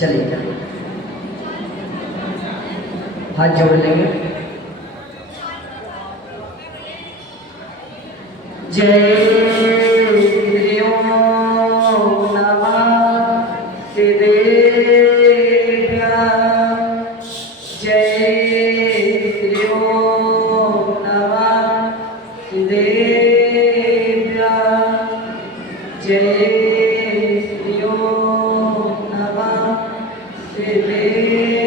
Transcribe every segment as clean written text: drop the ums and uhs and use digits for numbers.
चलिए हाथ जोड़ लेंगे। जय श्री ओम नमः शिवेभ्यः। जय श्री ओम नमः शिवेभ्यः। जय श्री ओम नमः शिवेभ्यः।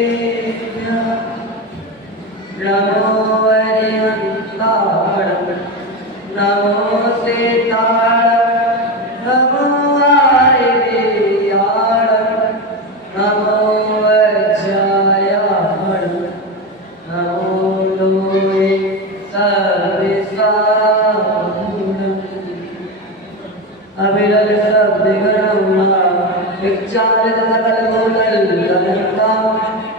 नमो हरिहंताय नमो सीताय नमो वायुदेवाय नमो वज्राय नमो लोहे सर्वेशाहुणम् अविरल शब्दगणम् विचारित सकलभूतललितां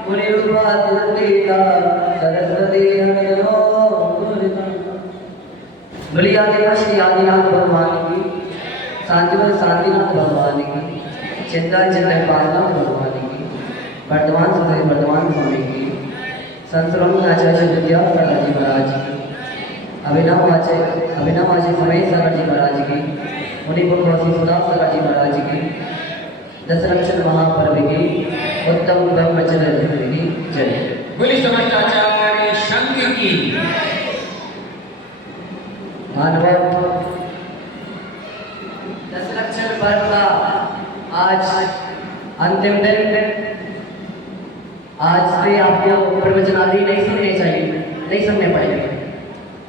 मुनिरूपातिललिता सरस्वती हरिओ बलि आदिनाथ श्री आदिनाथ भगवान की, शांतिवन शांतिनाथ भगवान की, चिंता चिंतन पालनाथ भगवान की, वर्तमान सुंदरी वर्तमान स्वामी की, संतरंग आचार्य विद्या सागर जी महाराज की, अभिनव आचार्य समेत सागर जी महाराज की, मुनिपुर सुधा सागर जी महाराज की, दशरक्षण महापर्व की, उत्तम ब्रह्मचर्य की जय। बोली समस्त आचार्य संघ की। मानव दशरक्षण पर्व का आज अंतिम दिन। आज से आपको प्रवचन आदि नहीं सुनने चाहिए, नहीं सुनने पड़ेंगे,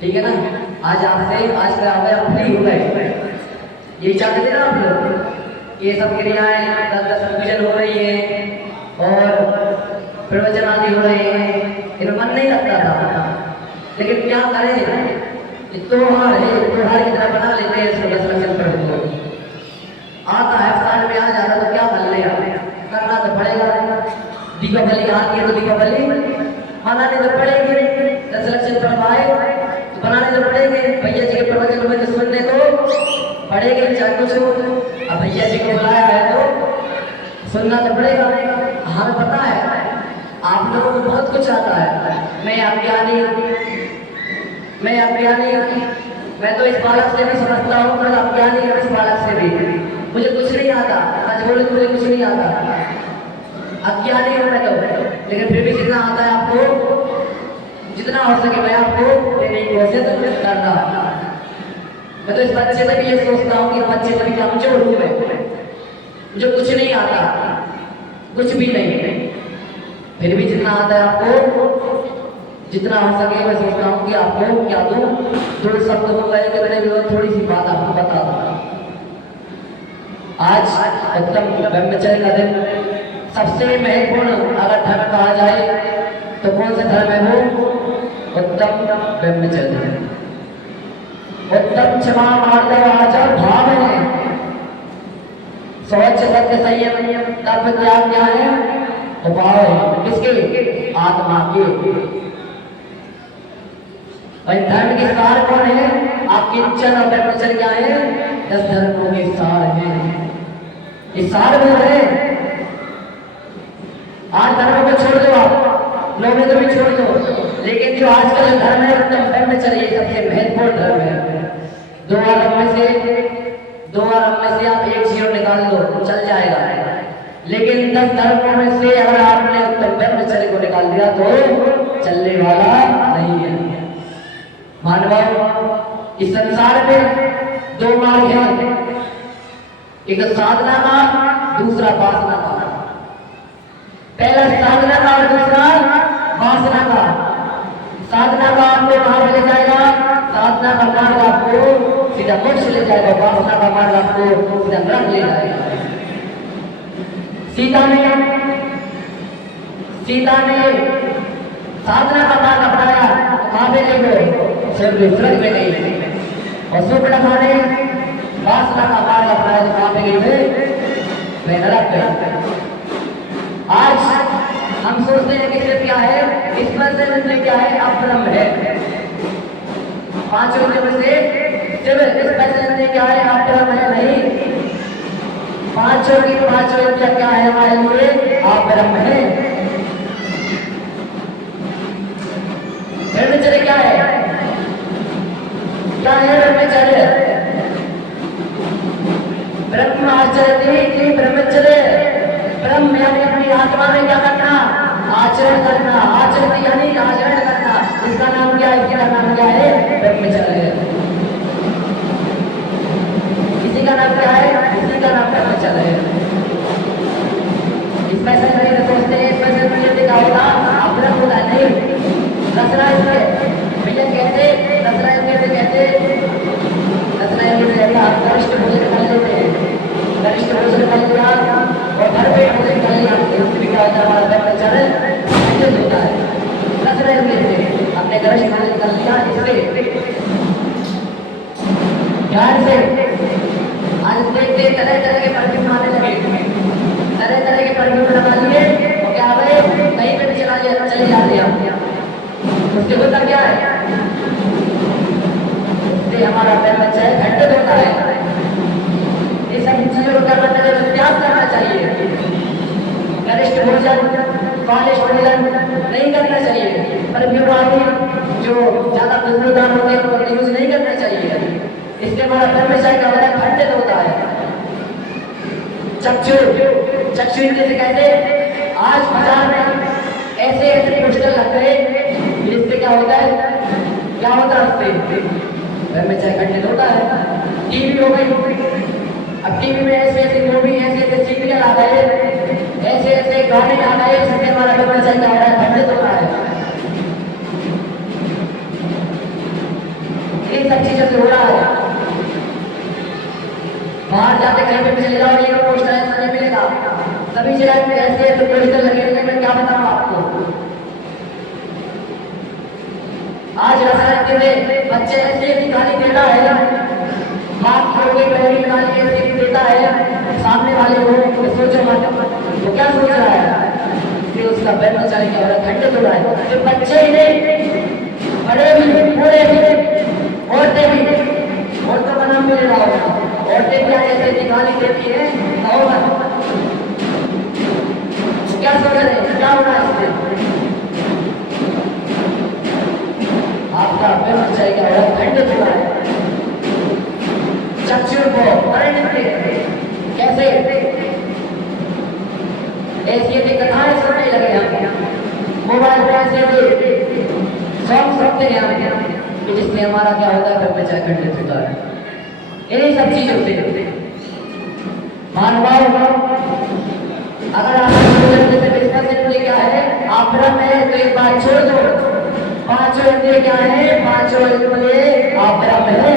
ठीक है ना। आज से आप फ्री हो गए, ये चाहते थे ना आप लोग। ये सब क्रियाएं पूजन हो रही है और प्रवचन आदि हो रहे हैं, इनमें मन नहीं लगता था, लेकिन क्या करें, त्योहार है, त्योहार की तरह बना लेते हैं इसको। दशरक्षण पर्व को आता है, साल में आ जाता तो क्या कर ले, करना तो पड़ेगा। दीपावली आती है तो दीपावली मनाने तो पड़ेगी, दशरक्षण पर्व आए तो बनाने तो पड़ेंगे। भैया जी के प्रवचन में तो सुनने तो पड़ेगा, चाहे कुछ हो। अब भैया जी को बुलाया है तो सुनना तो पड़ेगा। हमें पता है आप लोगों को बहुत कुछ आता है, मैं अज्ञानी, मैं तो इस बालक से भी समझता हूँ, तो अज्ञानी है इस बालक से भी। मुझे कुछ नहीं आता, आज बोले मुझे कुछ नहीं आता, अज्ञानी हूँ मैं तो, लेकिन फिर भी जितना आता है आपको, जितना हो सके मैं आपको देने की कोशिश कर रहा हूँ। मैं तो इस बच्चे से भी ये सोचता हूँ कि बच्चे से भी कमजोर हूँ मैं, मुझे कुछ नहीं आता, कुछ भी नहीं, फिर भी जितना आता है आपको, जितना हो सके मैं सोचता हूँ कि आपको क्या दूं। थोड़े शब्द हो गए कि मैंने थोड़ी सी बात आपको बता दूं। आज उत्तम ब्रह्मचर्य का दिन, सबसे महत्वपूर्ण अगर धर्म कहा जाए तो कौन सा धर्म है वो? उत्तम ब्रह्मचर्य। उत्तम क्षमा मार्दव आचार भाव है, शौच सत्य संयम तप त्याग क्या है? उपाय है। किसके? आत्मा के। और धर्म के सार कौन है? आपकी इच्छा और ब्रह्मचर्य क्या है? 10 धर्मों के सार है, ये सार वो है। आज धर्म को छोड़ दो, आप लोगों को भी छोड़ दो, लेकिन जो आजकल धर्म है उत्तम ब्रह्मचर्य सबसे महत्वपूर्ण धर्म है। 2 आरंभ में से आप एक जीरो निकाल दो, चल जाएगा, लेकिन 10 धर्मों में से अगर आपने उत्तम ब्रह्मचर्य को निकाल दिया तो चलने वाला नहीं है। मानव इस संसार में 2 मार्ग हैं, एक साधना का, दूसरा वासना का। पहला साधना का और दूसरा वासना का। साधना का आपको कहां ले जाएगा? साधना का मार्ग आपको सीधा मोक्ष ले जाएगा, वासना का मार्ग आपको सीधा नरक ले जाएगा। सीता ने साधना का मार्ग अपनाया, कहां पे ले गए? स्वर्ग में गई। और सुपर्णखा ने वासना का मार्ग अपनाया तो कहां पे गई? वे नरक गई। आज हम सोचते हैं कि सिर्फ क्या है, इस पर से क्या है? अपब्रह्म है। 5 में से सिर्फ इस पर से क्या है? अपब्रह्म है नहीं। 5 की 5 क्या है हमारे लिए? आप ब्रह्म है। ब्रह्मचर्य क्या है? क्या है ब्रह्मचर्य? ब्रह्मचर्य इति ब्रह्मचर्य। ब्रह्म यानी अपनी आत्मा में क्या करना? आचरण करना। आचरण यानी आचरण करना। इसका नाम क्या है? इसका नाम क्या है? ब्रह्मचर्य। इसी का नाम क्या है? इसी का नाम ब्रह्मचर्य है। इसमें से नहीं सोचते हैं, इसमें से मुझे देखा होगा आप ब्रह्म होता नहीं रसना। इसमें भैया कहते रसना कहते रसना आप गरिष्ठ भोजन कर लेते हैं। गरिष्ठ भोजन कर लिया और भर पेट भोजन कर लिया, इसमें क्या होता है? हमारा ब्रह्मचर्य खंडित होता है। रसना हमने गरिष्ठ भोजन कर लिया, इससे ध्यान से आज देखते तरह तरह के परफ्यूम आने लगे, तरह तरह के परफ्यूम लगा लिए और क्या हुए? कहीं पे भी चले जाते हैं। उससे होता क्या है? उससे हमारा ब्रह्मचर्य खंडित होता है। ये सब चीजों का मतलब त्याग करना चाहिए। गरिष्ठ भोजन स्वादिष्ट भोजन नहीं करना चाहिए। परफ्यूम आदि जो ज्यादा खुशबूदार होते हैं उनको यूज नहीं करना चाहिए। इससे हमारा ब्रह्मचर्य का मतलब खंडित होता है। चक्षु जैसे कहते आज बाजार में ऐसे ऐसे पोस्टर लग गए, इससे क्या होता है? क्या होता है? उससे ब्रह्मचर्य खंडित होता है। टीवी हो गई, अब टीवी में ऐसे ऐसे मूवी, ऐसे ऐसे सीरियल आ गए, ऐसे ऐसे गाने आ गए, जिससे हमारा ब्रह्मचर्य क्या हो रहा है? खंडित हो रहा है। इन सब चीजों से हो रहा है। बाहर जाते कहीं पे चले जाओ, ये पोस्टर ऐसा नहीं मिलेगा। सभी जगह में ऐसे ऐसे पोस्टर लगे हैं। मैं क्या बताऊं आपको? आज रसायन के बच्चे ऐसे ऐसी गाली देता है, हाथ खोल के पहली गाली ऐसे देता है सामने वाले को, सोचो मत वो क्या सोच रहा है कि उसका ब्रह्मचर्य क्या हो रहा है? खंडित हो रहा है। तो बच्चे ही नहीं, बड़े भी, बूढ़े भी, औरतें भी, औरतों का नाम भी ले रहा होगा। औरतें क्या ऐसे गाली देती है होगा, क्या सोच रहे हैं? क्या हो रहा है इससे? आपका ब्रह्मचर्य क्या हो रहा है? खंडित हो रहा है। चक्षु को कैसे ऐसी ऐसी कथाएं सुनने लगे हम, मोबाइल पर ऐसे सॉन्ग सुनते हैं हम, जिससे हमारा क्या होता है? ब्रह्मचर्य खंडित होता है। इन्हीं सब चीजों से मानव अगर आप क्या है? आप ब्रह्म है तो एक बात छोड़ दो, पांचों इंद्रिय क्या है? पांचों इंद्रिय आप ब्रह्म है,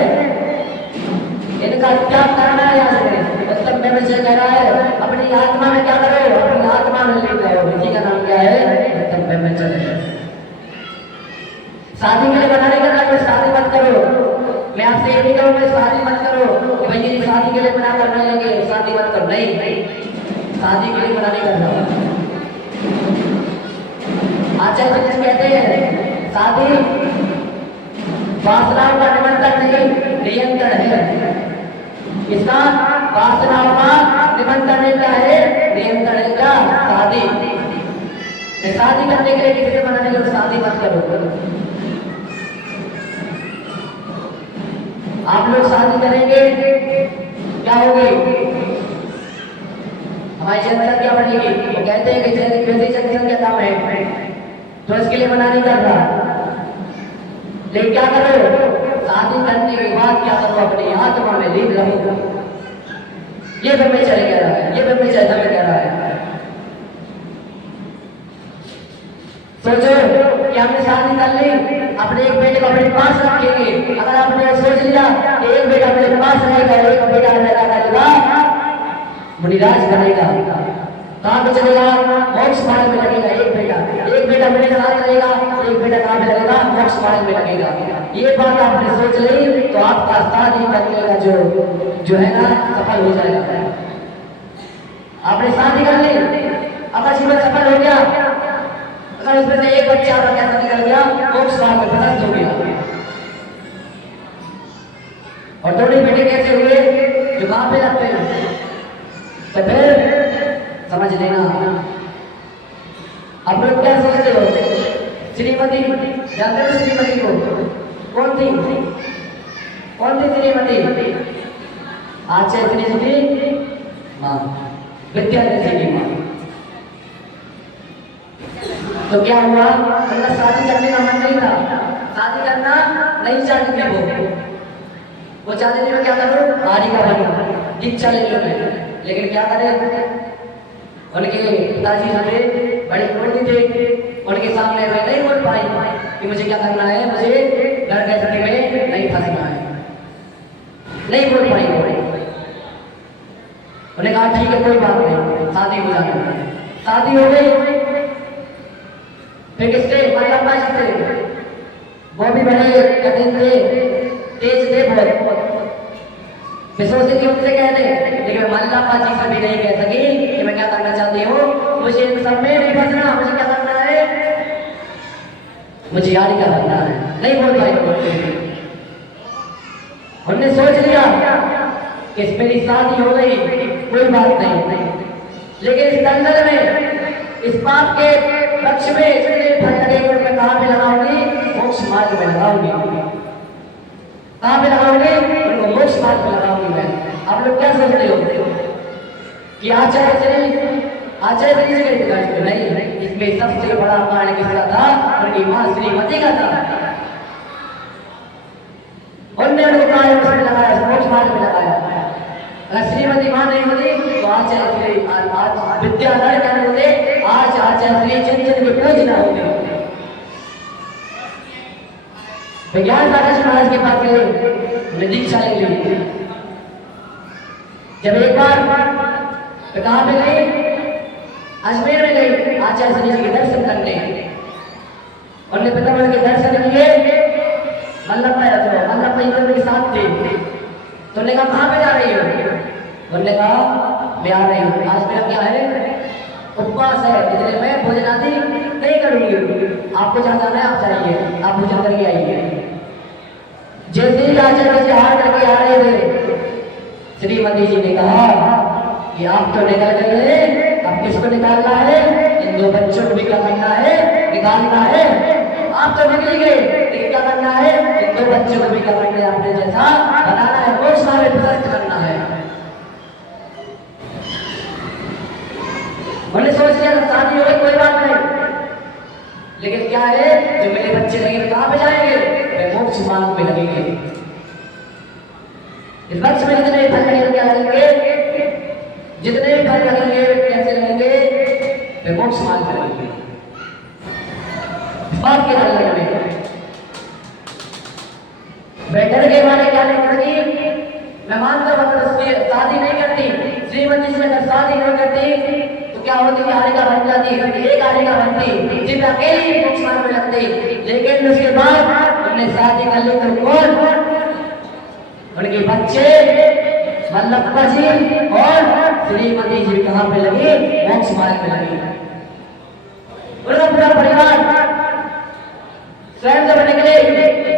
इनका त्याग करना है। याद रखें, मतलब ब्रह्मचर्य कह रहा है अपनी आत्मा में क्या करो? अपनी आत्मा में लीन रहो। इसी का नाम क्या है? मतलब ब्रह्मचर्य। शादी के लिए बनाने का नाम शादी मत करो। मैं आपसे ये नहीं कहूँ मैं शादी मत करो कि भाई ये शादी के लिए मना करने लगे, शादी मत करो। नहीं, शादी के लिए मना नहीं कर रहा। आचार्य जी कहते हैं शादी वासनाओं का निमंत्रण नहीं, नियंत्रण है। इसका वासनाओं का निमंत्रण देता है, नियंत्रण है क्या? शादी। शादी करने के लिए किसी से मना नहीं करो, शादी मत करो। आप लोग शादी करेंगे क्या होगी? हमारी जनसंख्या बढ़ेगी। वो कहते हैं कि वैसी जनसंख्या कम है तो इसके लिए मना नहीं कर रहा। लेकिन क्या करो? शादी करने के बाद क्या करो? अपनी आत्मा में लीन रहो। ये ब्रह्मचर्य कह रहा है, ये ब्रह्मचर्य में कह रहा है। सोचो कि हमने शादी कर ली, अपने एक बेटे को अपने पास रखेंगे। अगर आपने सोच लिया कि एक बेटा अपने पास रहेगा, एक बेटा पैदा करेगा, मुनिराज बनेगा, कहाँ पे चलेगा? मोक्ष मार्ग में लगेगा। एक बेटा मेरे साथ रहेगा, एक बेटा कहाँ पे लगेगा? मोक्ष मार्ग में लगेगा। ये बात आपने सोच ली तो आपका शादी करने का जो है ना सफल हो जाएगा। आपने शादी कर ली, आपका जीवन सफल हो गया। अगर उसमें से एक बच्चा आपका कैसा निकल गया? मोक्ष मार्ग में प्रदत्त हो गया। और दोनों बेटे कैसे हुए? जो कहाँ पे लगते हैं? तो फिर समझ लेना आप लोग क्या सोचते हो? श्रीमती जानते हो श्रीमती को? कौन थी श्रीमती? आचार्य श्री की माँ, विद्यार्थी की माँ। तो क्या हुआ? मतलब शादी करने का मन नहीं था, शादी करना नहीं चाहती थी वो चाहती थी मैं क्या करूँ, भारी का भारी दीक्षा ले लूँ मैं। लेकिन क्या करे, उनके पिताजी थे बड़े क्रोधी थे, उनके सामने मैं नहीं बोल पाई कि मुझे क्या करना है, मुझे घर गृहस्थी में नहीं फंसना है, नहीं बोल पाई। उन्होंने कहा ठीक है कोई बात नहीं, शादी हो जाए। शादी हो गई, फिर किससे? मल्लप्पा जी से। वो भी बड़े कठिन थे, तेज थे बहुत। विश्वसी थी उनसे कहने, लेकिन मैं मल्लप्पा जी से भी नहीं कह सकी कि मैं क्या करना चाहती हूँ, मुझे इन सब में नहीं फंसना, मुझे क्या करना है, मुझे यारी का बनना है। नहीं बोल पाई। उन्होंने सोच लिया कि मेरी शादी हो गई, कोई बात नहीं, लेकिन इस दलदल में, इस पाप के वृक्ष में इतने फल लगेंगे, मैं कहाँ पे लगाऊंगी? मोक्ष मार्ग में लगाऊंगी। कहाँ पे लगाऊंगी? उनको मोक्ष मार्ग में लगाऊंगी मैं। आप लोग क्या सोचते हो कि आचार्य श्री से नहीं, इसमें सबसे बड़ा कारण किसका था? उनकी माँ श्रीमती का था। उनने उनको कार्य में लगाया, मोक्ष मार्ग में लगाया। अगर श्रीमती माँ नहीं होती तो आचार्य श्री आज विद्याधर क्या होते, आज आचार्य श्री चिंतन के खोज ना होते। विज्ञान प्रकाश महाराज के पास गए, दीक्षा ले ली। जब एक बार कहाँ पे गई? अजमेर में गई आचार्य श्री जी के दर्शन करने। उन्होंने पितामह के दर्शन किए, मल्लप्पा जी के साथ थे। तो उन्होंने कहा कहाँ पे जा रही हो? उन्होंने कहा मैं आ रही हूँ, आज मेरा क्या है, उपवास है, इसलिए मैं भोजन आदि नहीं करूंगी। आपको जहाँ जाना है आप जाइए, आप भोजन करके आइए। जैसे ही आचार्य जी हाथ करके आ रहे थे, श्रीमती जी ने कहा कि आप तो निकल गए, अब किसको निकालना है? इन दो बच्चों को भी क्या करना है? निकालना है। आप तो निकल गए, लेकिन क्या करना है? इन दो बच्चों को भी क्या करना है? आपने जैसा बनाना है, मोक्ष मार्ग में प्रवेश करना है। उन्हें सोच लिया शादी हो गई कोई बात नहीं, लेकिन क्या है, जो मेरे बच्चे लगेंगे कहाँ पे जाएंगे? मोक्ष मार्ग में लगेंगे। इस वक्त में जितने फल लगेंगे क्या लगेंगे? जितने फल लगेंगे कैसे लगेंगे? वे मोक्ष मार्ग में लगेंगे। बाप के फल लगेंगे। बेटर के बारे क्या नहीं करेगी? मैं मानता हूं अगर शादी नहीं करती, श्रीमती से अगर शादी नहीं करती तो क्या होती? आलिका बन जाती, एक आलिका बनती, जिन अकेली मोक्ष मार्ग में लगती। लेकिन उसके बाद उन्हें शादी कर ली तो कौन? उनके बच्चे मल्लप्पा जी और श्रीमती जी कहाँ पे लगी? मोक्ष मार्ग में लगी। उनका पूरा परिवार स्वयं जब निकले,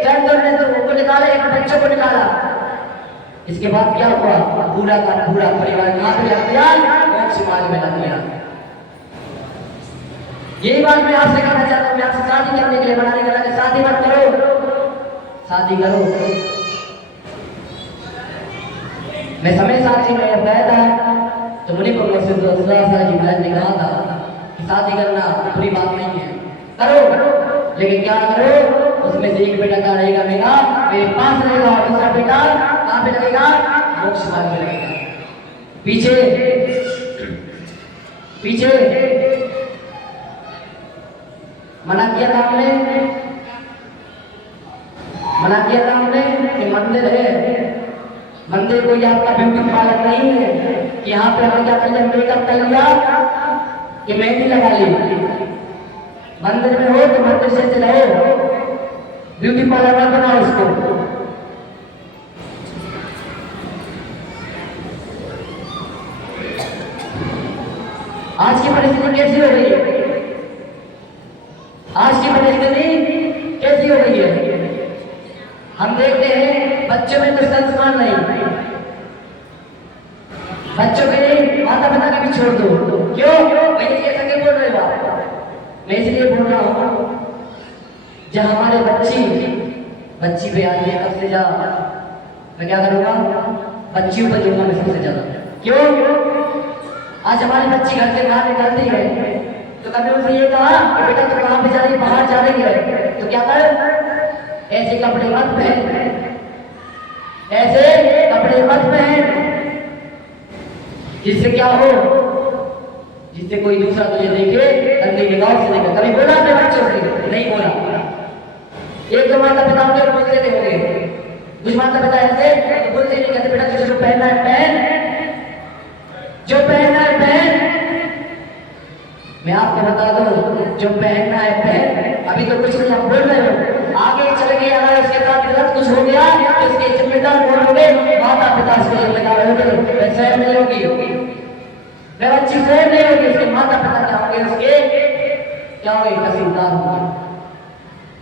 स्वयं जब ने तो उनको निकाला, एक बच्चों को निकाला। इसके बाद क्या हुआ? पूरा का पूरा परिवार कहाँ पे लग गया? मोक्ष मार्ग में लग गया। यही बात मैं आपसे कहना चाहता हूँ, मैं आपसे शादी करने के लिए बनाने का लगा, शादी मत करो, शादी करो। मैं समय साथी में गया था तो मुझे को जी महाराज ने कहा था कि शादी करना बुरी बात नहीं है, करो, लेकिन क्या करो? उसमें से एक बेटा क्या रहेगा मेरा, मेरे पास रहेगा, और दूसरा बेटा कहाँ पे लगेगा? मोक्ष मार्ग में लगेगा। पीछे मना किया था हमने कि मंदिर है, मंदिर कोई आपका ब्यूटी पार्लर नहीं है कि यहाँ पे हमें क्या कर लिया, मेकअप कर लिया कि मेहंदी लगा ली। मंदिर में हो तो मंदिर से रहो, ब्यूटी पार्लर मत बनाओ उसको। आज की परिस्थिति कैसी हो गई है? आज की परिस्थिति कैसी हो गई है? हम देखते हैं बच्चों में तो संस्कार नहीं, बच्चों के लिए माता पिता का भी छोड़ दो। क्यों? ये सके बोल रहे हो आप, मैं इसलिए बोल रहा हूँ, जब हमारे बच्ची पे आज कब से जा मैं क्या करूँगा, बच्चियों पर दूंगा मैं सबसे ज्यादा। क्यों? आज हमारी बच्ची घर से बाहर निकलती है तो कभी उनसे ये कहा कि बेटा तू कहाँ पे जा रही, बाहर जा रही है तो क्या कर, ऐसे कपड़े मत पहन, ऐसे कपड़े मत पहन जिससे क्या हो, जिससे कोई दूसरा तुझे देखे गंदी निगाह से देखे। कभी बोला अपने बच्चों से? नहीं बोला। एक दो माता पिता होंगे बोल देते होंगे, कुछ माता पिता ऐसे तो बोलते नहीं, कहते बेटा तुझे जो पहनना है पहन, जो पहनना है पहन। मैं आपको बता दूं, जो पहनना है पहन। अभी तो कुछ नहीं आप बोल रहे हो, आगे चल के अगर उसके साथ गलत कुछ हो गया तो इसके जिम्मेदार कौन होंगे? माता पिता इसके जिम्मेदार होंगे। वह स्वयं नहीं होगी, वह बच्ची स्वयं नहीं होगी, उसके माता पिता क्या होंगे, उसके क्या होंगे, तहसीलदार होंगे।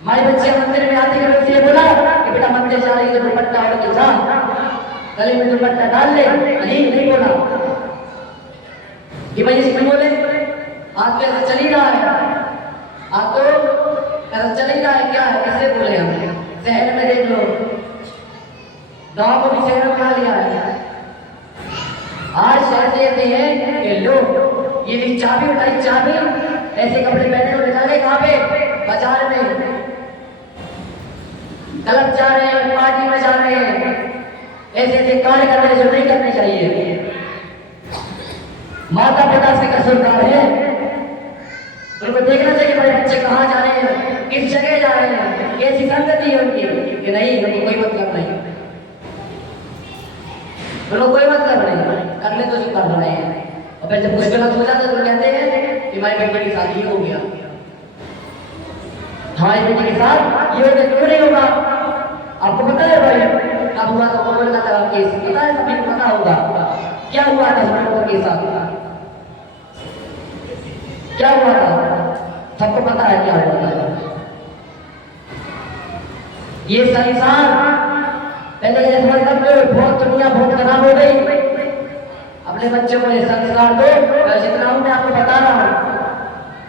हमारी बच्चियां मंदिर में आती है, उससे बोला कि बेटा मंदिर जा रही है तो दुपट्टा ओढ़ के जा, गले में दुपट्टा डाल ले। नहीं बोला कि भाई इसमें बोले आप कैसे चल ही रहा है, आप तो ऐसा चल ही रहा है क्या है, कैसे बोले हम? शहर में देख लो, गांव को भी शहर बना लिया है। आज शहर ऐसे हैं कि लोग ये चाबी उठाई, चाबी ऐसे कपड़े पहने और निकाले कहाँ पे, बाजार में गलत जा रहे हैं, पार्टी में जा रहे हैं, ऐसे कार्य कर रहे हैं जो नहीं करने चाहिए। माता पिता से कसूरदार है, उनको देखना चाहिए हमारे बच्चे कहाँ जा रहे हैं, किस जगह जा रहे हैं, कैसी संगति है उनकी, कि नहीं उनको कोई मतलब नहीं, उनको कोई मतलब नहीं, करने तो जो कर रहे हैं। और फिर जब कुछ गलत हो जाता है तो कहते हैं कि हमारी बेटी की शादी हो गया, हमारी बेटी के साथ ये हो गया, क्यों नहीं होगा? आपको पता है भाई कब हुआ तो कमल का तलाक केस, पता है, सभी को पता होगा क्या हुआ था सुप्रीम के साथ, क्या हुआ था, सबको पता है क्या हुआ था। ये संसार पहले के मतलब बहुत दुनिया बहुत खराब हो गई। अपने बच्चों को ये संस्कार दो, मैं जितना हूं मैं आपको बता रहा हूं,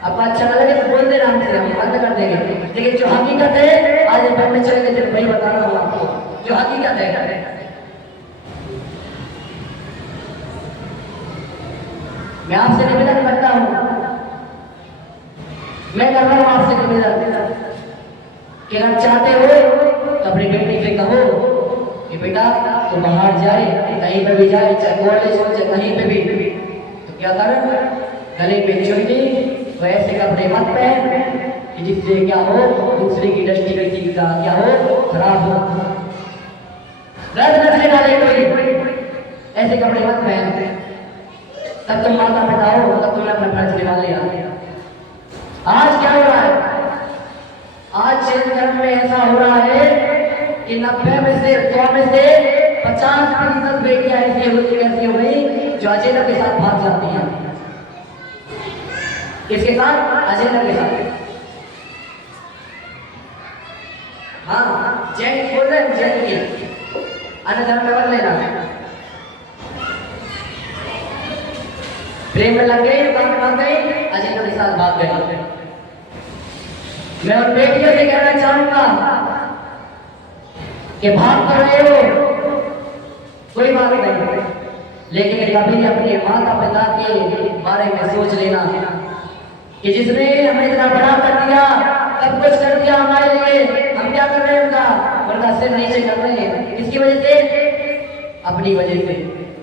आपको अच्छा न लगे तो बोल देना, हमसे हम बंद कर देंगे, लेकिन जो हकीकत है आज पढ़ने चलेंगे तो वही बता रहा हूँ आपको, जो हकीकत है। मैं आपसे निवेदन करता हूँ, मैं कर रहा हूँ आपसे निवेदन कि अगर चाहते हो तो अपनी बेटी से कहो कि बेटा तो बाहर जाए, कहीं पे भी जाए, चाहे कॉलेज हो चाहे कहीं पे भी, तो क्या कर, गले में चुन्नी वैसे कपड़े मत पहन कि जिससे क्या हो, दूसरे की दृष्टि किसी का क्या हो, खराब हो, रद्द न से डाले कोई, ऐसे कपड़े मत पहन। तब तुम माता पिता हो, तब तुमने अपना फर्ज निभा लिया। आज क्या हो रहा है, आज जैन धर्म में ऐसा हो रहा है कि 90 में से 100 में से 50% बेटियां ऐसी हो गई जो अजेंडा के साथ भाग जाती हैं। किसके साथ? अजेंडा के साथ। हाँ, जैन बोल रहे हैं, जैन की अन्य धर्म में बदल लेना, प्रेम में लग गई, काम में भाग गई, अजेंडा के साथ भाग गई। मैं उन बेटियों से कहना चाहूंगा कि भाग तो रहे हो कोई बात नहीं, लेकिन कभी अपने माता पिता के बारे में सोच लेना कि जिसने हमें इतना बड़ा कर दिया, सब कुछ कर दिया हमारे लिए, हम क्या कर रहे हैं, उनका सिर नीचे कर रहे हैं। किसकी वजह से? अपनी वजह से।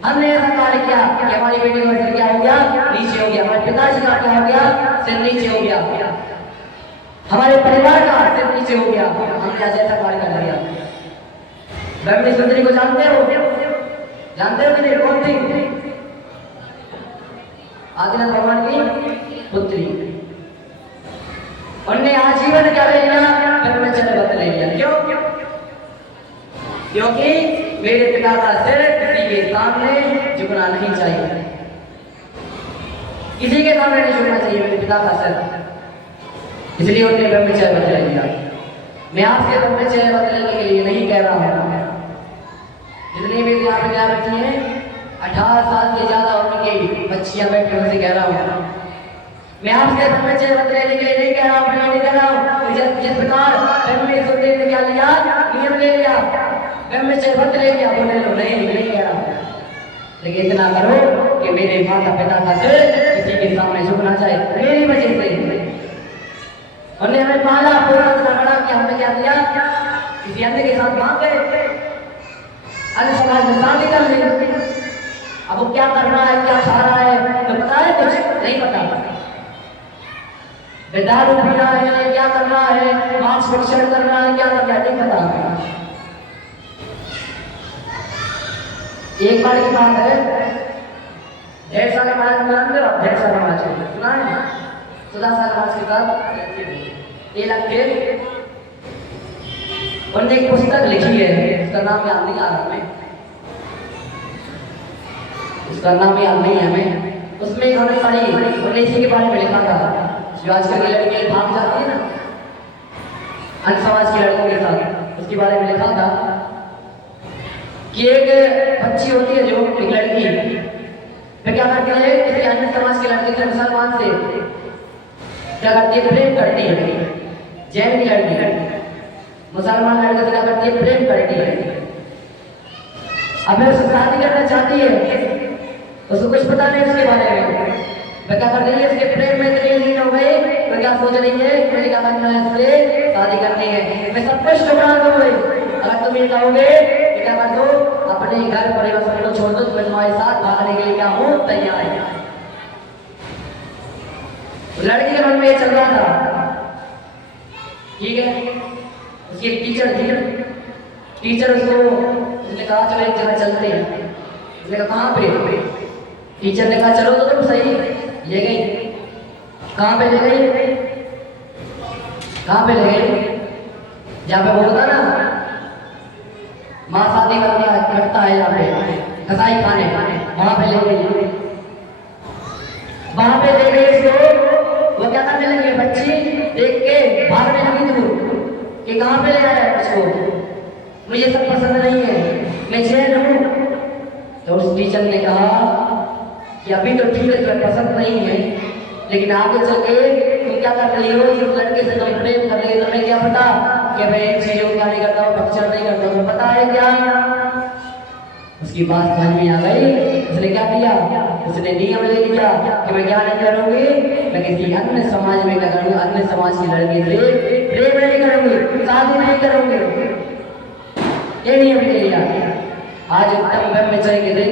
हमने ऐसा कार्य किया कि हमारी बेटी का सिर क्या हो गया, नीचे हो गया, हमारे पिताजी का क्या हो गया, सिर नीचे हो गया, हमारे परिवार का सिर नीचे हो गया, हमने आज ऐसा कार्य कर लिया। ब्रह्मणी सुंदरी को जानते हो कि नहीं? कौन थी? आदिनाथ भगवान की पुत्री। उनने आजीवन क्या ले लिया? ब्रह्मचर्य व्रत ले लिया। क्यों? क्योंकि मेरे पिता का सिर किसी के सामने झुकना नहीं चाहिए, किसी के सामने नहीं झुकना चाहिए मेरे पिता का सिर, इसलिए उन्होंने ब्रह्मचर्य व्रत ले लिया। मैं आपसे ब्रह्मचर्य व्रत लेने के लिए नहीं कह रहा हूँ, जितनी भी यहाँ पे क्या बैठी है 18 साल से ज्यादा उनकी बच्चियां बैठी, उनसे कह रहा हूँ मैं आपसे ब्रह्मचर्य व्रत लेने के लिए नहीं कह रहा हूँ, मैं नहीं कह रहा हूँ। जिस प्रकार ब्रह्मेश्वर ने क्या लिया, नियम ले लिया, ब्रह्मचर्य व्रत ले लिया, बोले लो नहीं कह रहा हूँ। लेकिन इतना करो कि मेरे माता पिता का सिर किसी के सामने झुक ना जाए मेरी वजह से। उन्होंने हमें पाला, पूरा बड़ा किया, हमने क्या किया, किसी अन्य के साथ भाग गए, अन्य समाज में शादी कर ली। अब वो क्या कर रहा है, क्या खा रहा है, तो पता है कुछ नहीं पता। दारू पी रहा है, क्या कर रहा है, मांस भक्षण कर रहा है, क्या कर रहा है, नहीं पता। एक बार की बात है, ढेर सारे महाराज ढेर सारे महाराज सुना है, सुधा साल महाराज के साथ ये लगते, उन्होंने एक पुस्तक लिखी है, उसका नाम याद नहीं आ रहा हमें, उसका नाम याद नहीं है हमें। उसमें हमने पढ़ी, उन्होंने इसी के बारे में लिखा था, जो आजकल की लड़कियां भाग जाती है ना अन्य समाज की लड़कों के साथ, उसके बारे में लिखा था कि एक बच्ची होती है जो एक लड़की, फिर क्या करती है, किसी अन्य समाज के लड़के से, मुसलमान से क्या करती है, प्रेम करती है। जैन की लड़की मुसलमान लड़के से क्या करती है, प्रेम करती है। अब मैं उससे शादी करना चाहती है, उसको कुछ पता नहीं उसके बारे में, मैं क्या कर रही है, इसके प्रेम में इतनी लीन हो गई, तो क्या सोच रही है, मुझे क्या करना है, इससे शादी करनी है। मैं सब कुछ ठुकरा दूंगी अगर तुम ये कहोगे, क्या कर दो, अपने घर परिवार सब लोग छोड़ दो, तुम्हें तुम्हारे साथ भागने के लिए क्या हूँ, तैयार है। लड़की के मन में ये चल रहा था, ठीक है। उसकी एक टीचर थी, टीचर उसने कहा चलो एक जगह चलते हैं। उसने कहा कहाँ पे, टीचर ने कहा चलो तो तुम सही, ले गई। कहाँ पे ले गई, कहाँ पे ले गई, जहाँ पे बोलता ना माँ शादी करता है, यहाँ पे कसाई खाने, वहां पे ले गई। वहां पे ले गई इसको, वो क्या करने लगी, बच्ची देख के भागने लगी थी कि कहाँ पे ले आया इसको, मुझे सब पसंद नहीं है, मैं जैन हूँ। तो उस टीचर ने कहा कि अभी तो ठीक है, तुम्हें पसंद नहीं है, लेकिन आगे चल के तुम क्या कर रही हो, जिस लड़के से तुम प्रेम कर रही हो, तुम्हें क्या पता कि मैं इन चीजों का नहीं करता हूँ, भक्षण नहीं करता हूँ, पता है क्या। उसकी बात समझ में आ गई, उसने क्या किया, उसने नियम ले लिया कि मैं क्या नहीं करूंगी, मैं किसी अन्य समाज में क्या करूंगी, अन्य समाज की लड़की से प्रेम नहीं करूंगी, शादी नहीं करूंगी, ये नियम ले लिया। आज उत्तम ब्रह्मचर्य के दिन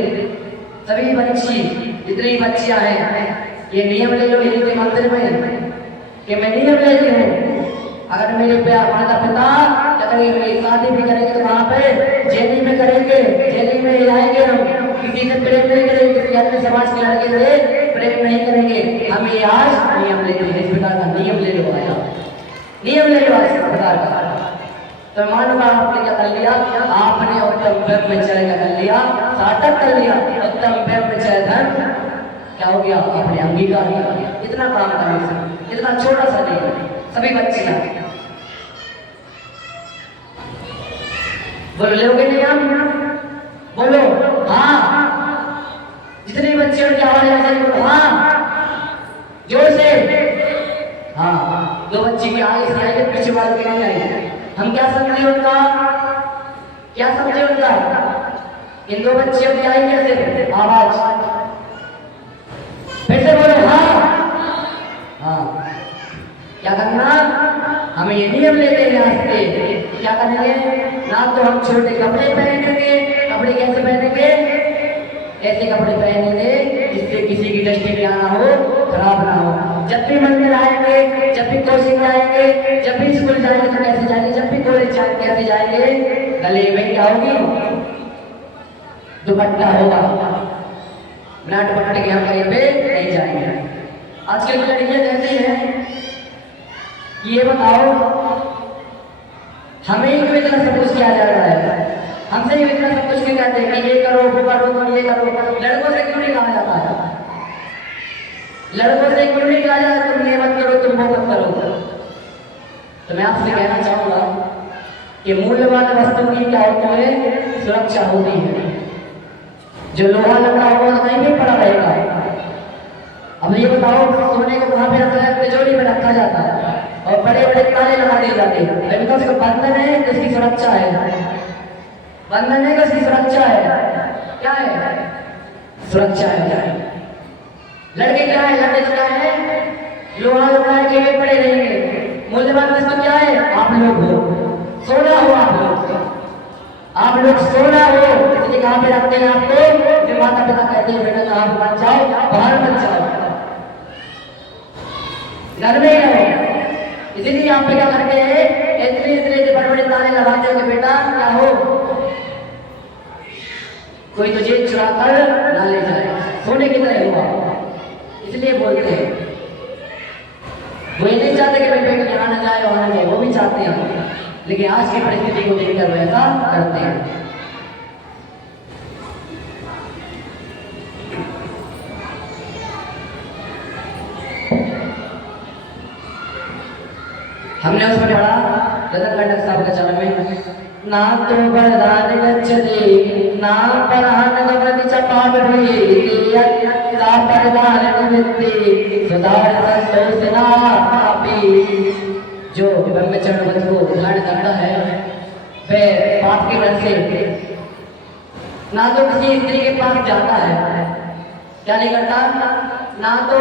सभी बच्ची, जितनी बच्चियां हैं, ये नियम ले लो हिंदू मंदिर में कि मैं नियम लेती हूँ, अगर मेरे माता पिता अगर मेरी शादी भी करेंगे तो वहाँ पे जेली में करेंगे, जेली में हिलाएंगे, हम किसी से प्रेम नहीं करेंगे, किसी अन्य समाज के लड़के से प्रेम नहीं करेंगे। हम ये आज नियम लेते हैं, इस प्रकार का नियम ले लो, आया नियम ले लो इस प्रकार का। तो मानो आपने क्या कर लिया, आपने उत्तम ब्रह्मचर्य का कर लिया, सार्थक कर लिया, उत्तम ब्रह्मचर्य धर्म क्या हो गया, आपने अंगीकार किया। इतना काम करने से, इतना छोटा सा नहीं, सभी बच्चियां बोलो लोगे नहीं आप, बोलो हाँ, जितनी बच्चियों की आवाज आ जाए बोलो हाँ, जोर से हाँ। दो बच्ची की आगे से आएगी, पीछे वाले के नहीं आएगी, हम क्या समझे उनका, क्या समझे उनका, इन दो बच्चियों की आई कैसे आवाज, फिर से बोलो हाँ। क्या करना, हमें ये नियम लेते हैं आज से, क्या करेंगे, ना तो हम छोटे कपड़े पहनेंगे, कपड़े कैसे पहनेंगे, ऐसे कपड़े पहनेंगे जिससे किसी की दृष्टि क्या ना हो, खराब ना हो। जब भी मंदिर आएंगे, जब भी कोचिंग जाएंगे, जब भी स्कूल जाएंगे तो कैसे जाएंगे, जब भी कॉलेज जाएंगे कैसे जाएंगे, गले में क्या होगी, दुपट्टा होगा, बिना दुपट्टे के हम कहीं पे नहीं जाएंगे। आजकल की लड़कियां कहती हैं, ये बताओ हमें ही क्यों इतना सब कुछ किया जा रहा है, हमसे ही इतना सब कुछ क्यों कहते हैं कि ये करो वो करो तुम ये करो, लड़कों से क्यों नहीं कहा जाता है, लड़कों से क्यों नहीं कहा जाता तुम ये मत करो तुम वो मत करो। तो मैं आपसे कहना चाहूंगा कि मूल्यवान वस्तु की क्या होती है, सुरक्षा होती है। जो लोहा लकड़ा होगा कहीं भी पड़ा रहेगा, अब ये बताओ सोने को कहाँ पे रखा है? तिजोरी में रखा जाता है और बड़े बड़े ताले लगा दिए जाते हैं। अभी तो उसका बंधन है तो उसकी सुरक्षा है, बंधन है तो उसकी सुरक्षा है। क्या है? सुरक्षा है। लड़के क्या है? लड़के तो क्या है? लोहा लोहा के लिए पड़े रहेंगे। मूल्यवान वस्तु क्या है? आप लोग हो, सोना हो आप लोग सोना हो। इसलिए कहाँ पे रखते हैं आपको? जो माता पिता कहते हैं बेटा कहाँ पे मत जाओ, बाहर मत जाओ, घर में ही रहो। इसीलिए आप पे क्या करते हैं? इतने बड़े बड़े ताले लगाते हैं कि बेटा क्या हो, कोई तुझे चुरा कर ना ले जाए, सोने की तरह हुआ। इसलिए बोलते हैं, वो ये नहीं चाहते कि बेटे यहाँ ना जाए वहां ना जाए, वो भी चाहते हैं, लेकिन आज की परिस्थिति को देखकर वो ऐसा करते हैं। हमने उसमें पढ़ा रतन कंटक साहब का चरण में, ना तो बरदान गच्छति ना परान गमति च पाप भई सा परदान निमित्ति सुधार संतोषना पापी। जो ब्रह्मचर्य व्रत को धारण करता है वह पाप के वजह से ना तो किसी स्त्री के पास जाता है, क्या नहीं करता? ना तो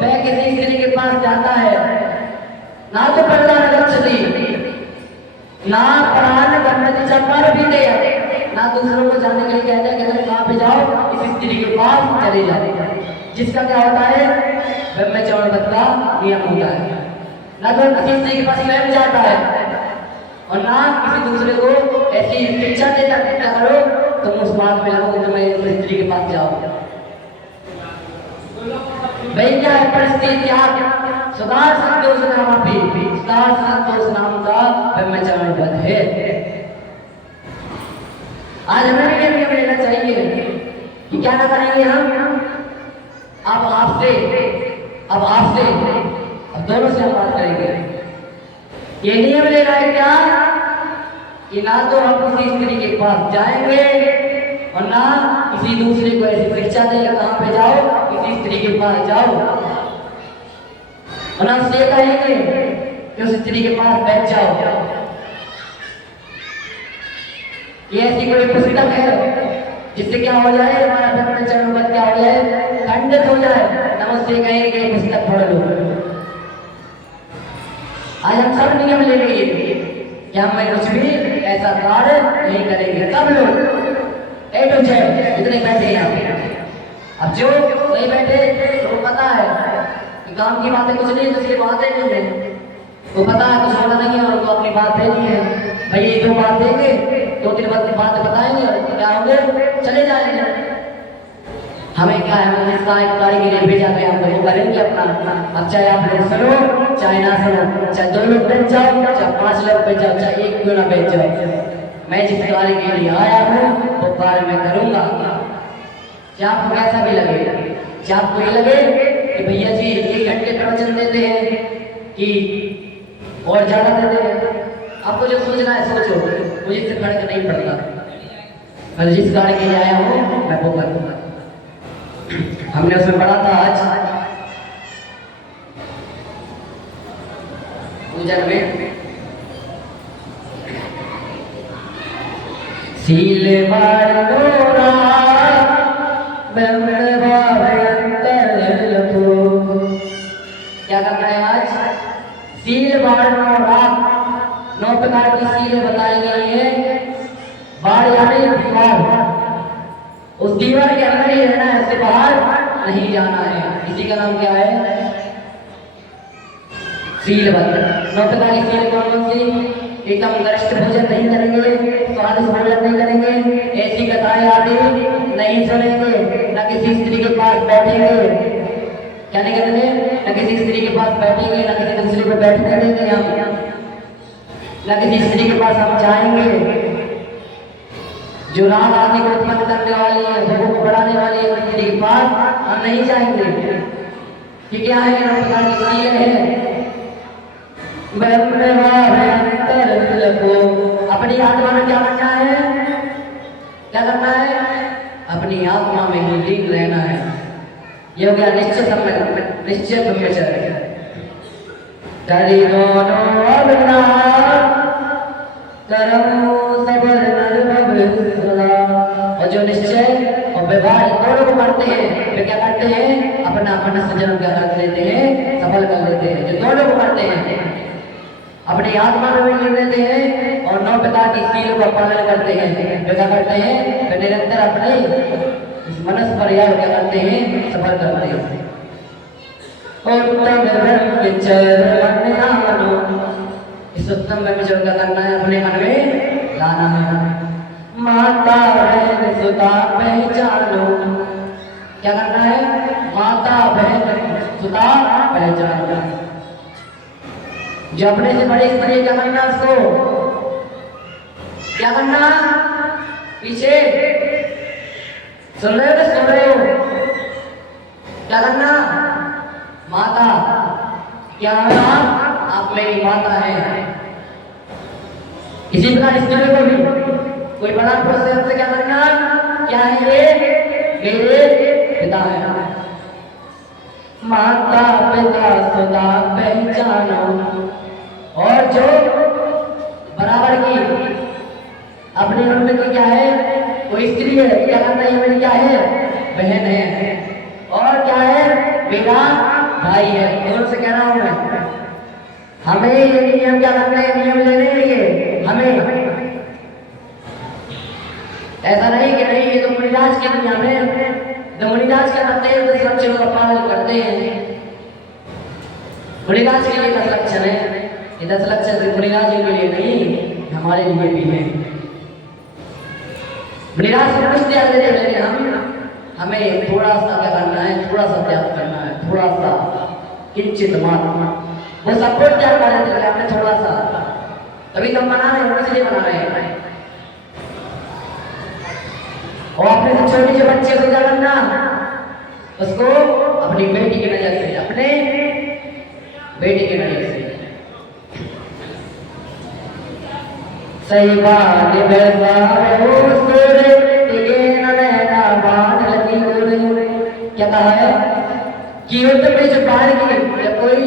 वह किसी स्त्री के पास जाता है, ना तो पर्दा गच्छति, ना प्राण गमति च पर भी दे, ना दूसरों को जाने के लिए कहता है कि तुम कहाँ पे जाओ, इस स्त्री के पास चले जाओ। जिसका क्या होता है? ब्रह्मचर्य व्रत का नियम होता है। ना तो किसी स्त्री के पास स्वयं जाता है और ना किसी दूसरे को ऐसी शिक्षा देता है क्या करो तुम उस बात में लगो कि तुम्हें स्त्री के पास जाओ। भाई क्या है परिस्थिति? सुधार संतोष नाम भी सुधार संतोष नाम का ब्रह्मचर्य व्रत है। आज हमें भी नियम लेना चाहिए कि क्या ना करेंगे हम। अब आपसे अब दोनों से हम बात करेंगे। ये नियम लेना है क्या कि ना तो हम किसी स्त्री के पास जाएंगे और ना किसी दूसरे को ऐसी शिक्षा देगा कहाँ पे जाओ, किसी स्त्री के पास जाओ, और ना उससे कहेंगे कि उस स्त्री के पास बैठ जाओ। ये ऐसी कोई पुस्तक है जिससे क्या हो जाए? हमारा ब्रह्मचर्य व्रत क्या हो जाए? खंडित हो जाए। ना उससे कहेंगे पुस्तक पढ़ लो। आज हम सब नियम ले लिए कि हम कुछ भी ऐसा कार्य नहीं करेंगे। सब लोग ए टू जेड जितने बैठे हैं यहाँ पे, अब जो नहीं बैठे तो पता है कि काम की बातें कुछ नहीं, दूसरी बातें नहीं है, वो पता है कुछ होना नहीं है और वो अपनी बात देनी है। भाई ये दो बात देंगे, दो तीन बात बताएंगे और क्या होंगे? चले जाएंगे। हमें क्या है? हमने जिस कार्य के लिए भेजा गया हम वो करेंगे अपना। अब चाहे आप लोग सुनो चाहे ना सुनो, चाहे 2 लोग बैठ जाओ, चाहे 5 लोग बैठ जाओ, चाहे 1 क्यों ना बैठ जाओ, मैं जिस कार्य के लिए आया हूँ वो कार्य मैं करूँगा। चाहे आपको कैसा भी लगे, चाहे आपको ये लगे कि भैया जी 1 घंटे प्रवचन देते हैं कि और ज़्यादा देते हैं, आपको जो सोचना है सोचो, मुझे इससे फर्क नहीं पड़ता। मैं जिस कार्य के लिए आया हूँ मैं वो करूँगा। हमने उसमें पढ़ा था आज पूजन में, सील बारनोरा क्या करना है आज? सील बारनोरा 9 प्रकार की सीलें बताई गई है। बाढ़ यानी दीवार, उस दीवार के अंदर ही रहना है, उससे बाहर नहीं जाना है। इसी का नाम क्या है? सीलबद्ध। 9 प्रकार की सील कौन कौन सी? एकदम गरिष्ठ भोजन नहीं करेंगे, स्वादिष्ट भोजन नहीं करेंगे, ऐसी कथाएं आदि नहीं सुनेंगे, न किसी स्त्री के पास बैठेंगे, क्या नहीं करेंगे? न किसी स्त्री के पास बैठेंगे, न किसी दूसरे को बैठने देंगे हम, न किसी स्त्री के पास हम जाएंगे। जो राग आदि को उत्पन्न करने वाली है, भोग को बढ़ाने वाली है, स्त्री के पास हम नहीं जाएंगे। कि क्या है? 9 प्रकार की सीलें हैं। अपनी आत्मा में क्या करना है? क्या करना है? अपनी आत्मा में ही लीन रहना है। ये हो गया निश्चय ब्रह्मचर्य। तरी दोनों अवना करमु सबल नर सदा। और जो निश्चय और व्यवहार दोनों को करते हैं वे क्या करते हैं, अपना मनुष्य जन्म क्या कर लेते हैं, सफल कर लेते हैं। जो दोनों को करते हैं, अपनी आत्मा में भी गिर लेते हैं और 9 प्रकार की सीलों का पालन करते हैं। जो क्या करते हैं, वे निरंतर अपने इस मनुष्य पर क्या करते हैं, सफल करते हैं। उत्तम ब्रह्मचर्य इस उत्तम ब्रह्मचर्य का करना है, अपने मन में लाना है। माता बहन सुता पहचानो, क्या करना है, माता बहन सुता पहचानो। जो अपने से बड़े स्त्री क्या करना, उसको क्या करना, पीछे सुन रहे हो, सुन रहे हो, क्या करना, माता, क्या है आप मेरी माता है। इसी प्रकार स्त्री को भी कोई बड़ा पुरुष से क्या करना, क्या है ये मेरे पिता है। माता पिता सदा पहचानो। और जो बराबर की अपनी उम्र की क्या है, कोई स्त्री है, क्या करना, ये मेरी क्या है, बहन है। और क्या है, मेरा भाई है। दोनों से कह रहा हूं मैं, हमें ये नियम क्या करना है, नियम लेने हैं हमें। ऐसा नहीं कि नहीं ये तो मुनिराज के नियम है, तो मुनिराज क्या करते हैं, 10 लक्षणों का पालन करते हैं। मुनिराज के लिए 10 लक्षण है, ये 10 लक्षण सिर्फ मुनिराज के लिए नहीं, हमारे लिए भी है। मुनिराज को कुछ त्याग देते हैं, लेकिन हमें थोड़ा सा क्या करना है, थोड़ा सा त्याग करना है, थोड़ा सा, किंचित मात्र। वो सब कुछ त्याग कर देते हैं, आपने थोड़ा सा, तभी तो हम बना रहे हैं, इसलिए बना रहे हैं। और अपने से छोटे जो बच्चे को क्या करना, उसको अपनी बेटी की नजर से, अपने बेटी की नजर से। सही बात क्या कहा है कि युद्ध में जो बाहर की या कोई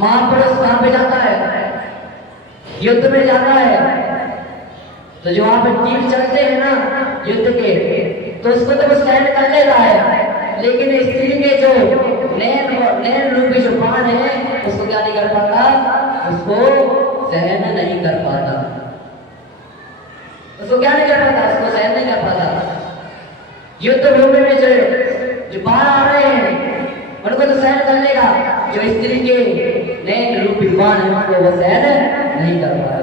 महापुरुष वहां पे जाता है, युद्ध में जाता है, तो जो वहां पे तीर चलते हैं ना युद्ध के, तो उसको तो वो सहन कर ले रहा है, लेकिन स्त्री के जो नैन रूपी जो बाण है उसको क्या नहीं कर पाता, उसको सहन नहीं कर पाता, उसको क्या नहीं कर पाता, उसको सहन नहीं कर पाता। युद्ध भूमि में जो बाहर आ रहे हैं उनको तो सहन कर लेगा, जो स्त्री के नैन रूपी बाण है उनको वो सहन नहीं कर पाता।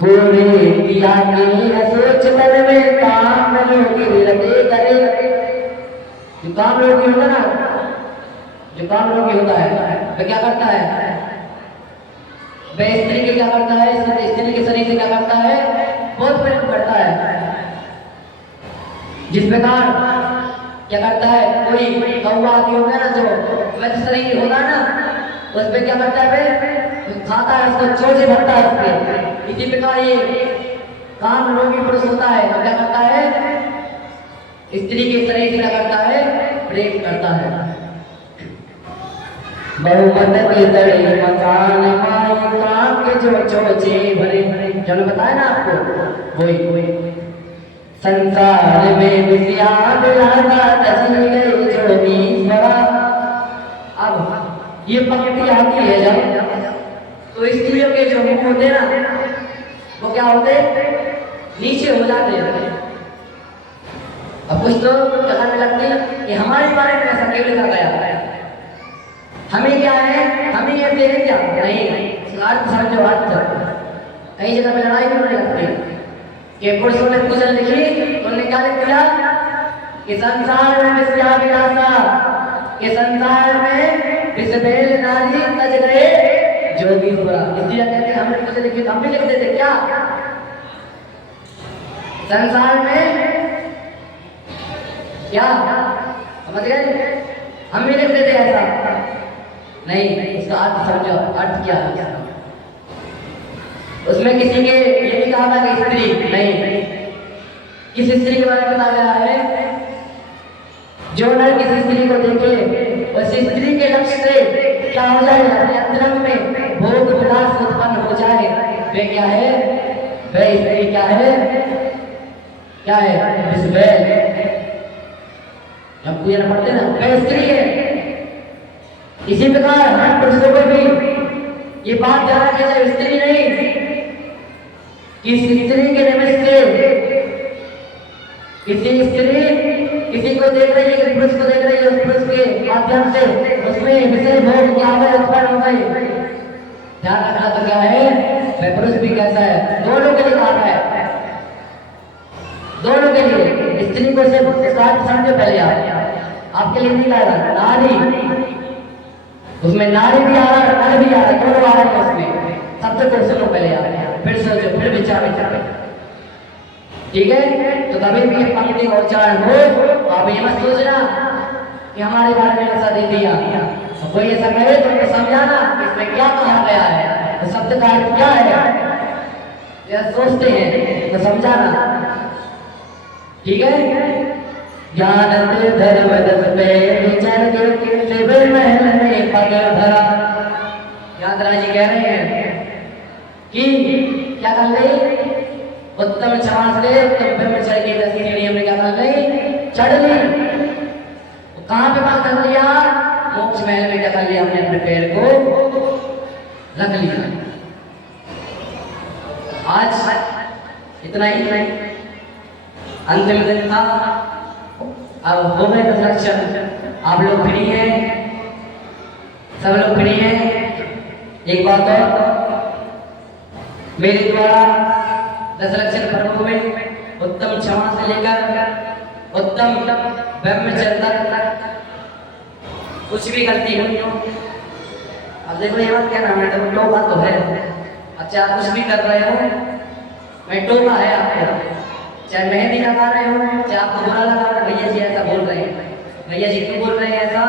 पूरे किया की सोच मन में काम लोगी लगे करे। जो काम लोगी होता ना, जो काम लोगी होता है वह क्या करता है, वह स्त्री के क्या करता है, स्त्री के शरीर से क्या करता है, बहुत प्रेम करता है। जिस प्रकार क्या करता है, कोई कौवा आदि होगा ना, जो वह शरीर होगा ना, उस पे क्या करता है, वह खाता है, उसको चोट भरता है उसके। इसी प्रकार ये काम लोभी पुरुष होता है, तो क्या करता है, स्त्री के शरीर से क्या करता है, प्रेम करता है। बहुमत की तड़ी मकान माई काम के जो चोचे भरे, जो बताया ना आपको, वही संसार में विषयाद राजा तजी गई जो ईश्वरा। अब ये पंक्ति आती है जब, तो स्त्रियों के जो मुख होते ना वो क्या होते, नीचे हो जाते हैं। अब कुछ तो क्या करने लगते हैं कि हमारे बारे में ऐसा क्यों लिखा गया है, हमें क्या है, हमें ये देने क्या नहीं, अर्थ समझो अर्थ। कई जगह पे लड़ाई भी होने लगती है कि पुरुषों ने पूजन लिखी, उन्होंने क्या लिख दिया कि संसार में विषयाभिलाषा, कि संसार में विषभेद नारी तज गए जोगीश्वरा। इसलिए कहते हैं हमने पूजन लिखी, हम भी लिख देते क्या, संसार में क्या, समझ गए, हम भी लिख देते ऐसा नहीं। उसका अर्थ समझो, अर्थ क्या है, उसमें किसी के ये नहीं कहा था कि स्त्री नहीं, किस स्त्री के बारे में बताया गया है, जो नर किसी स्त्री को देखे उस स्त्री के लक्ष्य से क्या हो जाए, अपने अंतरंग में भोग विलास उत्पन्न हो जाए। वे क्या है, वे स्त्री क्या है, क्या है, जब पूजा पढ़ते ना, वे स्त्री है। इसी प्रकार हम पुरुषों को भी ये बात ध्यान रखना चाहिए, स्त्री नहीं, किस स्त्री के निमित्त से किसी स्त्री किसी को देख रही है, पुरुष को देख रही है, उस पुरुष के माध्यम से उसमें विषय भोग क्या है उत्पन्न हो गई। ध्यान रखना तो क्या है, वह पुरुष भी कैसा है, दोनों के लिए काम है, दोनों के लिए। स्त्री को सिर्फ समझो पहले आपके लिए नहीं लाया, नारी, उसमें नारी भी आ रहा है, नर भी आ रहा है, दोनों आ रहे हैं उसमें। सबसे को सुनो पहले आप, फिर सोचो, फिर विचार, ठीक है। तो कभी भी ये पंक्ति का उच्चारण हो, आप ये मत सोचना कि हमारे बारे में ऐसा दे दिया, तो कोई ऐसा कहे तो उनको समझाना इसमें क्या कहा गया है, तो शब्द का अर्थ क्या है, यह सोचते हैं तो समझाना, ठीक है। ज्ञान धर्म विचार के महल में पग धरा। यादराज जी कह रहे हैं कि क्या कर ले, उत्तम क्षमा से उत्तम ब्रह्मचर्य की 10 सीढ़ियों में क्या कर ले, चढ़ ली। कहाँ पे बात कर लिया, मोक्ष महल में क्या कर लिया, हमने अपने पैर को रख लिया। आज इतना ही, अंतिम दिन था, अब हो गए 10 लक्षण। आप लोग फ्री हैं, सब लोग फ्री हैं। एक बात और, मेरे द्वारा 10 लक्षण पर्वों में उत्तम क्षमा से लेकर उत्तम ब्रह्मचर्य तक कुछ भी गलती हुई हो, अब देखो ये बात क्या नाम है, तो टोका तो है। अच्छा आप कुछ भी कर रहे हो, मैं टोका है आपको, चाहे मेहंदी लगा रहे हो, चाहे आपको बुरा लगा रहे, भैया जी ऐसा बोल रहे हैं, भैया जी क्यों बोल रहे हैं ऐसा,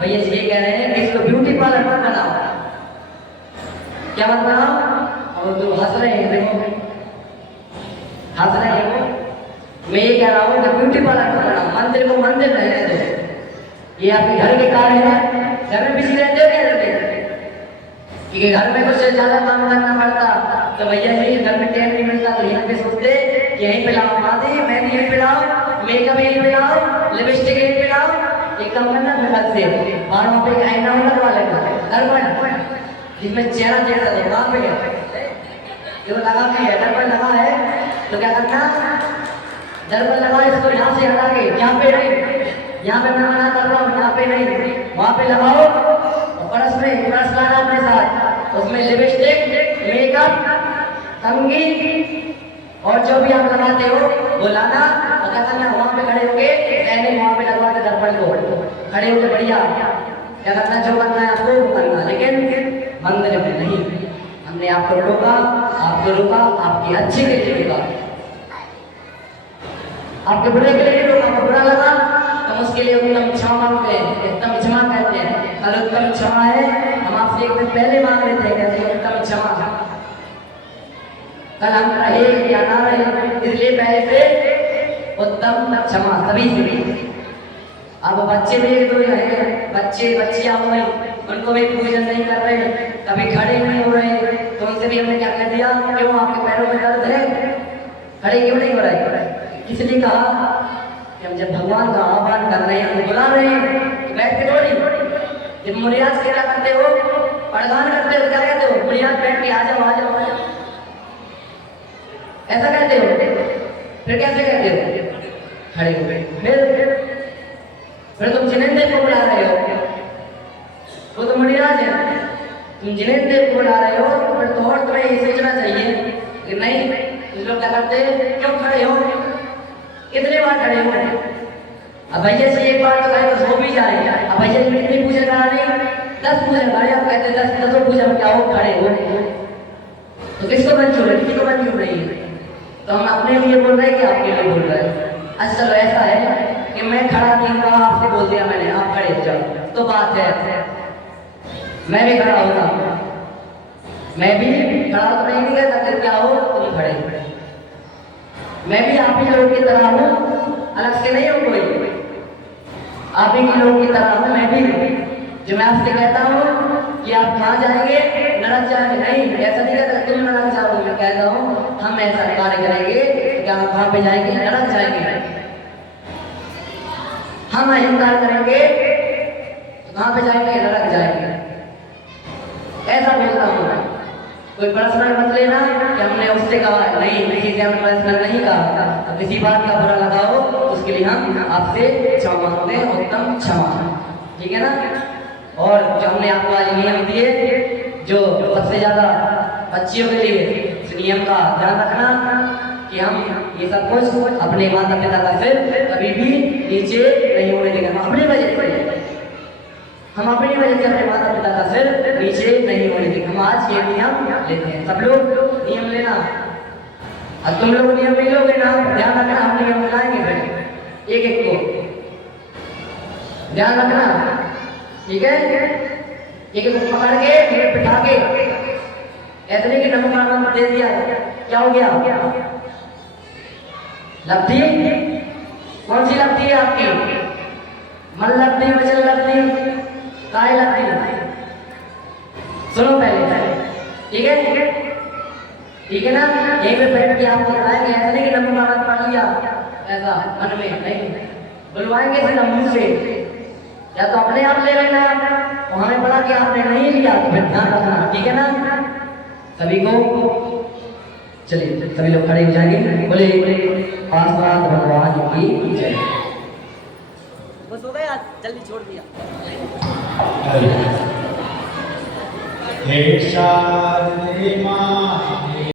भैया जी ये कह रहे हैं कि इसको ब्यूटी पार्लर मत बनाओ। क्या मत बनाओ, और तो हंस रहे हैं, देखो हंस रहे हैं वो। मैं ये कह रहा हूँ कि ब्यूटी पार्लर मत बनाओ, मंदिर को मंदिर रहने दो। ये आपके घर के कार्य है, घर में बिजी रहते हो क्या रहते, कि घर में कुछ ज्यादा काम करना पड़ता तो भैया जी घर में टाइम नहीं मिलता, तो यहाँ पे सोचते यहीं पे लाओ मादी, मेहंदी यहीं पे लाओ, मेकअप यहीं पे लाओ, लिपस्टिक यहीं पे लाओ, एक काम करना मेहनत से और वहाँ पे आईना लगवा लेना, दर्पण जिसमें चेहरा देखता है, वहाँ पे जो लगा के है, दर्पण लगा है, तो क्या करना, दर्पण लगा इसको यहाँ से हटा के, यहाँ पे नहीं, यहाँ पे मैं मना कर रहा हूँ, यहाँ पे नहीं, वहाँ पे लगाओ, और पर्स में पर्स लाना अपने साथ, उसमें लिपस्टिक, मेकअप, कंघी और जो भी आप लगाते हो वो लाना, और क्या करना, वहाँ पे खड़े होके पहले वहाँ पे लगवा के दर्पण को खड़े होके बढ़िया क्या करना, जो करना है आपको वो करना, लेकिन मंदिर में नहीं। हमने आपको रोका, आपके अच्छे के लिए रोका, आपके बुरे के लिए रोका, आपको बुरा लगा तो उसके लिए उत्तम क्षमा मांगते हैं, उत्तम क्षमा कहते हैं। कल उत्तम क्षमा है, हम आपसे एक दिन पहले मांग रहे थे, कहते हैं उत्तम क्षमा, कल हम रहे या ना रहे, इसलिए पहले से उत्तम क्षमा सभी से। अब बच्चे भी एक दो हैं, बच्चियां हुई, उनको भी पूजन नहीं कर रहे, कभी खड़े नहीं हो रहे, तो उनसे भी हमने क्या कह दिया, क्यों आपके पैरों में दर्द है, खड़े क्यों नहीं हो रहे, इसलिए कहा कि हम जब भगवान का आह्वान कर रहे हैं, बुला रहे हैं, बैठ के थोड़ी, जब मुनियाज क्या करते हो, प्रदान करते हो, क्या कहते हो, मुनियाज बैठ के आ जाओ, ऐसा कहते हो, फिर कैसे कहते हो, खड़े हो गए, फिर तुम जिनेंद्र को बुला रहे हो, वो तो मुनिराज है, तुम जिनेंद्र को बुला रहे हो, तो फिर तो और तुम्हें ये सोचना चाहिए कि नहीं, कुछ लोग क्या करते हैं, क्यों खड़े हो, कितने बार खड़े हो, अब भैया से एक बार तो कहे तो हो भी जाए, अब भैया जी कितनी पूजा करानी, 10 पूजा कराए, आप कहते 10 पूजा में क्या हो, खड़े हो, तो किसको मंजूर है, किसी को मंजूर नहीं है, तो हम अपने लिए बोल रहे हैं कि आपके लिए बोल रहे हैं। अच्छा चलो ऐसा है कि मैं खड़ा नहीं हुआ, आपसे बोल दिया मैंने, आप खड़े हो जाओ, तो बात है, मैं भी खड़ा होता, मैं भी खड़ा तो नहीं गया, अगर क्या हो तुम खड़े, मैं भी आप ही लोगों की तरह हूँ, अलग से नहीं हूँ कोई, आप ही के लोगों की तरह हूँ मैं भी। जो मैं आपसे कहता हूँ कि आप कहाँ जाएंगे, नरक जाएंगे, नहीं ऐसा नहीं कहता तुम नरक जाओगे। मैं कहता हूँ हम ऐसा कार्य करेंगे कि आप कहाँ पे जाएंगे, नरक जाएंगे। हम अहंकार करेंगे तो कहाँ पे जाएंगे, नरक जाएंगे। ऐसा बोलता हूँ मैं। कोई पर्सनल मत लेना कि हमने उससे कहा, नहीं किसी से हमने पर्सनल नहीं कहा। तो किसी बात का बुरा लगा हो तो उसके लिए हम आपसे क्षमा मांगते हैं, उत्तम क्षमा, ठीक है ना। और जो हमने आपको आज नियम दिए, जो सबसे ज्यादा बच्चियों के लिए इस नियम का ध्यान रखना कि हम ये सब कुछ अपने माता पिता का सिर कभी भी नीचे नहीं होने देंगे। हम अपनी वजह से अपने माता पिता का सिर नीचे नहीं होने देंगे। हम आज ये नियम लेते हैं, सब लोग नियम लेना। अब तुम लोग नियम नहीं लोगे ना, ध्यान रखना, हम नियम लाएंगे फिर एक एक को, ध्यान रखना, ठीक है। एक एक को पकड़ के फिर बिठा के, ऐसे नहीं कि नमक दे दिया, क्या हो गया। लब्धि कौन सी लब्धि है आपकी, मन लब्धि, वचन लब्धि, काय लब्धि। सुनो पहले, ठीक है, ठीक है ना। यहीं पे बैठ के आपको बताएंगे, ऐसा नहीं कि नमक पढ़ लिया ऐसा मन में, नहीं बुलवाएंगे सिर्फ मुंह से, या तो अपने आप ले लेना, और हमें पता कि आपने नहीं लिया तो फिर ध्यान रखना, ठीक है ना। सभी को चलिए सभी लोग खड़े हो जाएंगे, बोले पार्श्वनाथ भगवान की जय। बस हो गया, जल्दी छोड़ दिया। हे शारदे मां